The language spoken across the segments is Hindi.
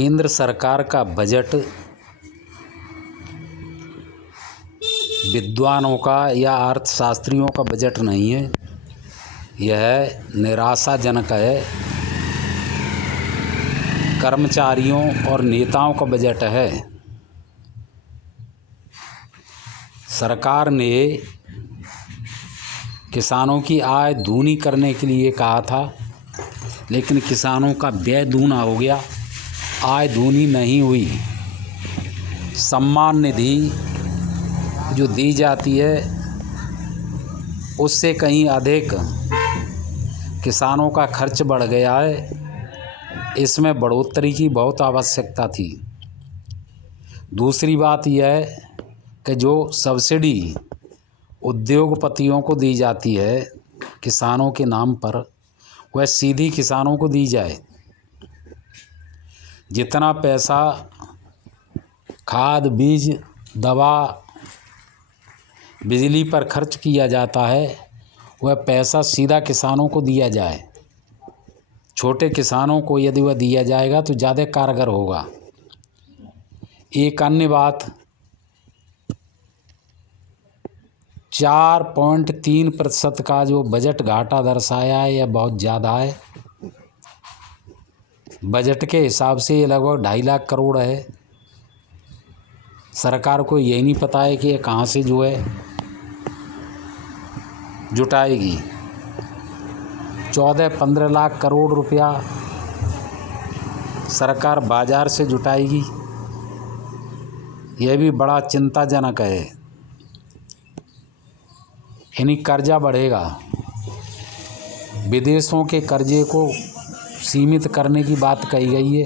केंद्र सरकार का बजट विद्वानों का या अर्थशास्त्रियों का बजट नहीं है। यह निराशाजनक है। कर्मचारियों और नेताओं का बजट है। सरकार ने किसानों की आय दूनी करने के लिए कहा था, लेकिन किसानों का व्यय दूना हो गया, आय दूनी नहीं हुई। सम्मान निधि जो दी जाती है उससे कहीं अधिक किसानों का खर्च बढ़ गया है। इसमें बढ़ोतरी की बहुत आवश्यकता थी। दूसरी बात यह है कि जो सब्सिडी उद्योगपतियों को दी जाती है किसानों के नाम पर, वह सीधी किसानों को दी जाए। जितना पैसा खाद, बीज, दवा, बिजली पर खर्च किया जाता है, वह पैसा सीधा किसानों को दिया जाए। छोटे किसानों को यदि वह दिया जाएगा तो ज़्यादा कारगर होगा। एक अन्य बात, 4.3% का जो बजट घाटा दर्शाया है, यह बहुत ज़्यादा है। बजट के हिसाब से ये लगभग 2.5 लाख करोड़ है। सरकार को यही नहीं पता है कि ये कहाँ से जो है जुटाएगी। 14-15 लाख करोड़ रुपया सरकार बाजार से जुटाएगी, यह भी बड़ा चिंताजनक है। यानी कर्जा बढ़ेगा। विदेशों के कर्जे को सीमित करने की बात कही गई है,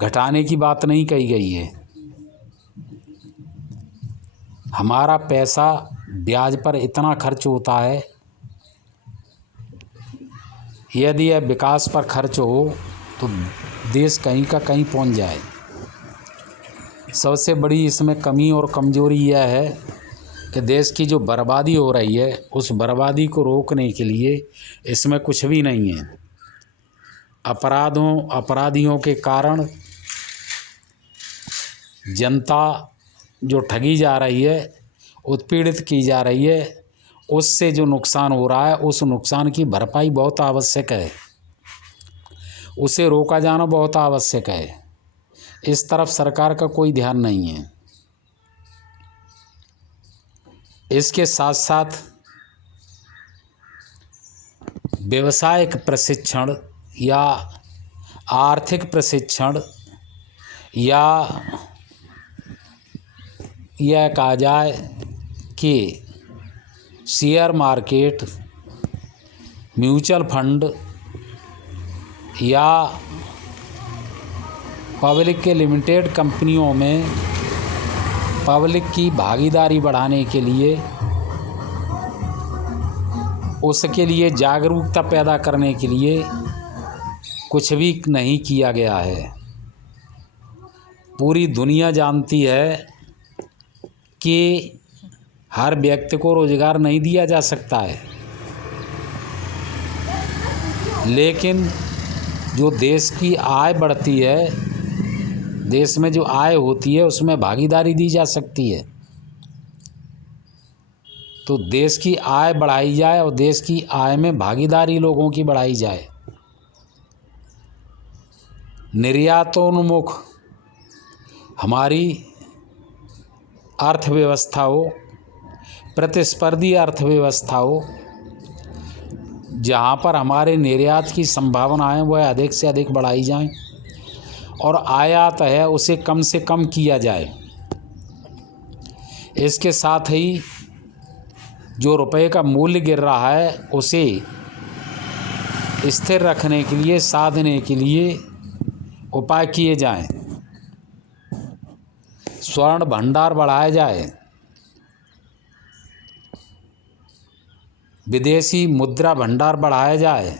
घटाने की बात नहीं कही गई है। हमारा पैसा ब्याज पर इतना खर्च होता है, यदि यह विकास पर खर्च हो तो देश कहीं का कहीं पहुंच जाए। सबसे बड़ी इसमें कमी और कमजोरी यह है कि देश की जो बर्बादी हो रही है, उस बर्बादी को रोकने के लिए इसमें कुछ भी नहीं है। अपराधियों के कारण जनता जो ठगी जा रही है, उत्पीड़ित की जा रही है, उससे जो नुकसान हो रहा है, उस नुकसान की भरपाई बहुत आवश्यक है। उसे रोका जाना बहुत आवश्यक है। इस तरफ सरकार का कोई ध्यान नहीं है। इसके साथ साथ व्यवसायिक प्रशिक्षण या आर्थिक प्रशिक्षण या यह कहा जाए कि शेयर मार्केट, म्यूचुअल फंड या पब्लिक के लिमिटेड कंपनियों में पब्लिक की भागीदारी बढ़ाने के लिए, उसके लिए जागरूकता पैदा करने के लिए कुछ भी नहीं किया गया है। पूरी दुनिया जानती है कि हर व्यक्ति को रोजगार नहीं दिया जा सकता है, लेकिन जो देश की आय बढ़ती है, देश में जो आय होती है, उसमें भागीदारी दी जा सकती है। तो देश की आय बढ़ाई जाए और देश की आय में भागीदारी लोगों की बढ़ाई जाए। निर्यातोन्मुख हमारी अर्थव्यवस्था हो, प्रतिस्पर्धी अर्थव्यवस्था हो, जहाँ पर हमारे निर्यात की संभावनाएं वह अधिक से अधिक बढ़ाई जाएं और आयात है उसे कम से कम किया जाए। इसके साथ ही जो रुपए का मूल्य गिर रहा है, उसे स्थिर रखने के लिए, साधने के लिए उपाय किए जाएं। स्वर्ण भंडार बढ़ाया जाए। विदेशी मुद्रा भंडार बढ़ाया जाए।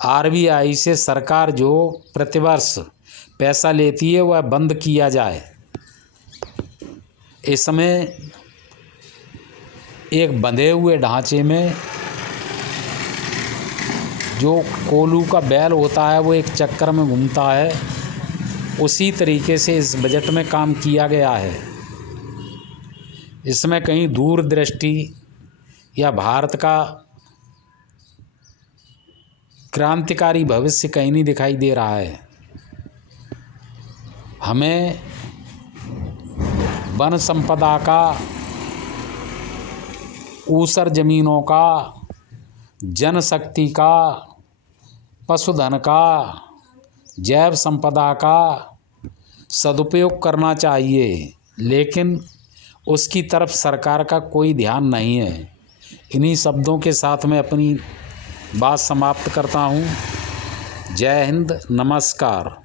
आरबीआई से सरकार जो प्रतिवर्ष पैसा लेती है वह बंद किया जाए। इसमें एक बंधे हुए ढांचे में जो कोल्हू का बैल होता है वो एक चक्कर में घूमता है, उसी तरीके से इस बजट में काम किया गया है। इसमें कहीं दूरदृष्टि या भारत का क्रांतिकारी भविष्य कहीं नहीं दिखाई दे रहा है। हमें वन संपदा का, ऊसर जमीनों का, जनशक्ति का, पशुधन का, जैव संपदा का सदुपयोग करना चाहिए, लेकिन उसकी तरफ सरकार का कोई ध्यान नहीं है। इन्हीं शब्दों के साथ मैं अपनी बात समाप्त करता हूँ। जय हिंद, नमस्कार।